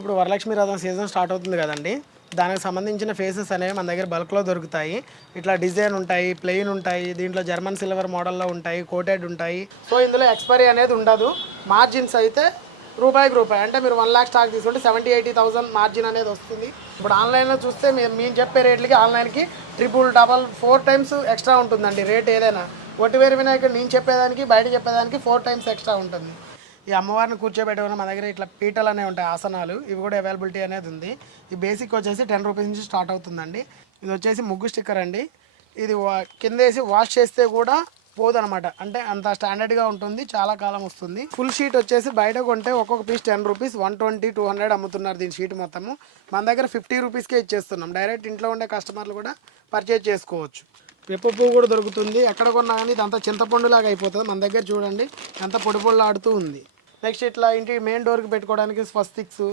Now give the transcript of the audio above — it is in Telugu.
ఇప్పుడు వరలక్ష్మి రథం సీజన్ స్టార్ట్ అవుతుంది కదండి. దానికి సంబంధించిన ఫేసెస్ అనేవి మన దగ్గర బల్క్‌లో దొరుకుతాయి. ఇట్లా డిజైన్ ఉంటాయి, ప్లెయిన్ ఉంటాయి. దీంట్లో జర్మన్ సిల్వర్ మోడల్‌లో ఉంటాయి, కోటెడ్ ఉంటాయి. సో ఇందులో ఎక్స్‌పైరీ అనేది ఉండదు. మార్జిన్స్ అయితే రూపాయికి రూపాయి. అంటే మీరు 1,00,000 స్టాక్ తీసుకుంటే 70,000-80,000 మార్జిన్ అనేది వస్తుంది. ఇప్పుడు ఆన్లైన్‌లో చూస్తే మేము చెప్పే రేట్లకి ఆన్లైన్‌కి ట్రిపుల్, డబల్, 4 టైమ్స్ ఎక్స్ట్రా ఉంటుందండి రేట్ ఏదైనా. వట్టివేరు వినాయకుడు నేను చెప్పేదానికి, బయట చెప్పేదానికి 4 టైమ్స్ ఎక్స్ట్రా ఉంటుంది. ఈ అమ్మవారిని కూర్చోబెట్టుకున్న మన దగ్గర ఇట్లా పీటలు అనేవి ఉంటాయి, ఆసనాలు. ఇవి కూడా అవైలబిలిటీ అనేది ఉంది. ఈ బేసిక్ వచ్చేసి 10 రూపీస్ నుంచి స్టార్ట్ అవుతుందండి. ఇది వచ్చేసి ముగ్గు స్టిక్కర్ అండి. ఇది కింద వేసి వాష్ చేస్తే కూడా పోదనమాట. అంటే అంత స్టాండర్డ్గా ఉంటుంది, చాలా కాలం వస్తుంది. ఫుల్ షీట్ వచ్చేసి బయట కొంటే ఒక్కొక్క పీస్ 10 రూపీస్, 120, 200 అమ్ముతున్నారు దీని షీట్ మొత్తము. మన దగ్గర 50 రూపీస్కే ఇచ్చేస్తున్నాం. డైరెక్ట్ ఇంట్లో ఉండే కస్టమర్లు కూడా పర్చేజ్ చేసుకోవచ్చు. పెప్ప పువ్వు కూడా దొరుకుతుంది. ఎక్కడ కొన్నా కానీ ఇదంతా చింతపండు లాగా అయిపోతుంది. మన దగ్గర చూడండి ఎంత పొడి పొడిలాడుతూ ఉంది. నెక్స్ట్ ఇట్లా ఇంటి మెయిన్ డోర్కి పెట్టుకోవడానికి స్వస్తిక్స్.